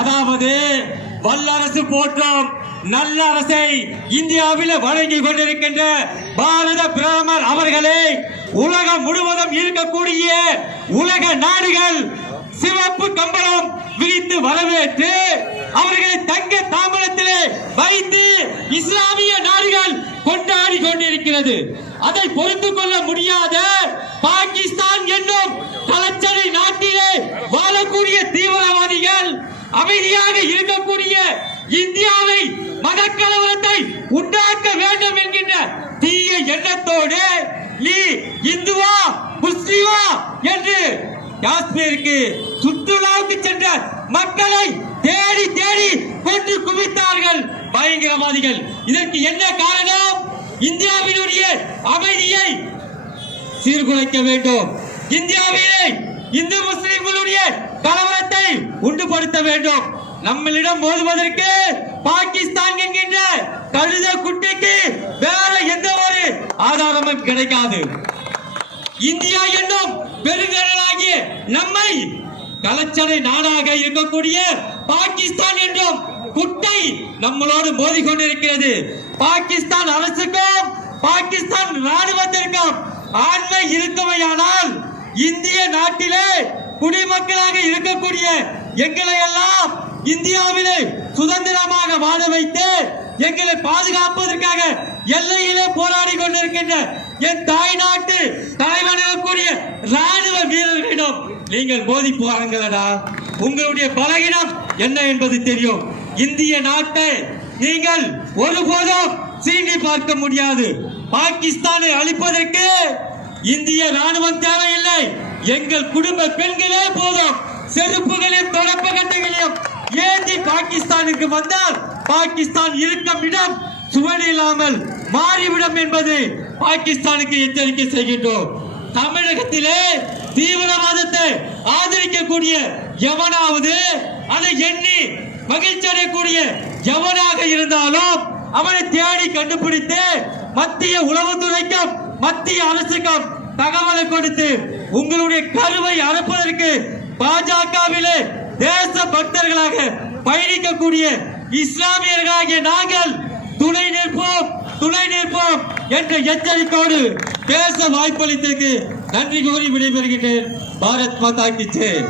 அதாவது வல்லரசு போற்றும் நல்ல அரசை இந்தியாவில் வழங்கி கொண்டிருக்கின்ற பாரத பிரதமர் அவர்களை உலகம் முழுவதும் இருக்கக்கூடிய உலக நாடுகள் சிவப்பு கம்பளம் விரித்து வரவேற்று அவர்களை தங்க தாம்பலத்திலே வைத்து இஸ்லாமிய நாடுகள் கொண்டாடி கொண்டிருக்கிறது. அதை பொறுத்துக் கொள்ள முடியாத பாகிஸ்தான் என்னும் கலச்சடை நாட்டிலே வாழக்கூடிய தீவிரவாதிகள் அமைதியாக இருக்கக்கூடிய இந்தியாவை மதக்கலவரத்தை உண்டாக்க வேண்டும் என்கின்ற தீய எண்ணத்தோடு நீ இந்துவா முஸ்லிமா என்று காஷ்மீருக்கு சுற்றுலாவுக்கு சென்ற மக்களை தேடி தேடி கொண்டு குவித்தார்கள் பயங்கரவாதிகள். இதற்கு என்ன காரணம்? இந்தியாவினுடைய அமைதியை சீர்குலைக்க வேண்டும், இந்தியாவிலே இந்து முஸ்லிம்களுடைய கலவரத்தை உண்டுபடுத்த வேண்டும். நம்மளிடம் மோதுவதற்கு பாகிஸ்தான் என்கின்ற கழுத குட்டிக்கு வேற எந்த ஒரு ஆதாரமும் கிடைக்காது. இந்தியா என்னும் பெருங்கடலாகிய நம்மை கலச்சடை நாடாக இருக்கக்கூடிய பாகிஸ்தான் என்றும் குட்டை நம்மளோடு மோதி கொண்டிருக்கிறது. பாகிஸ்தான் அரசுக்கும் பாகிஸ்தான் ராணுவத்திற்கும் ஆண்மை இருக்குமையானால் இந்திய நாட்டிலே குடிமக்களாக இருக்கக்கூடிய எங்களை எல்லாம் இந்தியாவிலே சுதந்திரமாக வாழ வைத்து எங்களை பாதுகாப்பதற்காக எல்லையிலே போராடி கொண்டிருக்கின்ற என் தாய் நாட்டு தலைவனுடைய ராணுவ வீரர்களிடம் நீங்கள் மோதி பாருங்களடா. உங்களுடைய பலகீனம் என்ன என்பது தெரியும். இந்திய நாட்டை நீங்கள் ஒருபோதும் சீண்டி பார்க்க முடியாது. பாகிஸ்தானை அழிப்பதற்கு இந்திய ராணுவம் தேவையில்லை. எங்கள் குடும்ப பெண்களே போதும். செருப்புகளையும் தொடப்ப கட்டைகளையும் ஏந்தி பாகிஸ்தானுக்கு வந்தால் பாகிஸ்தான் இருக்கும் இடம் சுவடு இல்லாமல் மாறிவிடும் என்பது பாகிஸ்தானுக்கு எச்சரிக்கை செய்கின்றோம். தமிழகத்திலே தீவிரவாதத்தை ஆதரிக்கக்கூடிய எவனாவது, அதை எண்ணி மகிழ்ச்சி அடையக்கூடிய எவனாக இருந்தாலும் அவனை தேடி கண்டுபிடித்து மத்திய உளவுத்துறைக்கும் மத்திய அரசுக்கும் தகவலை கொடுத்து உங்களுடைய கருவை அறுப்பதற்கு பாஜகவிலே தேச பக்தர்களாக பயணிக்கக்கூடிய இஸ்லாமியர்களாகிய நாங்கள் துணை நிற்போம் என்ற எச்சரிக்கையோடு பேச வாய்ப்பளித்ததற்கு நன்றி கூறி விடைபெறுகின்றேன். பாரத் மாதா கி ஜெய்.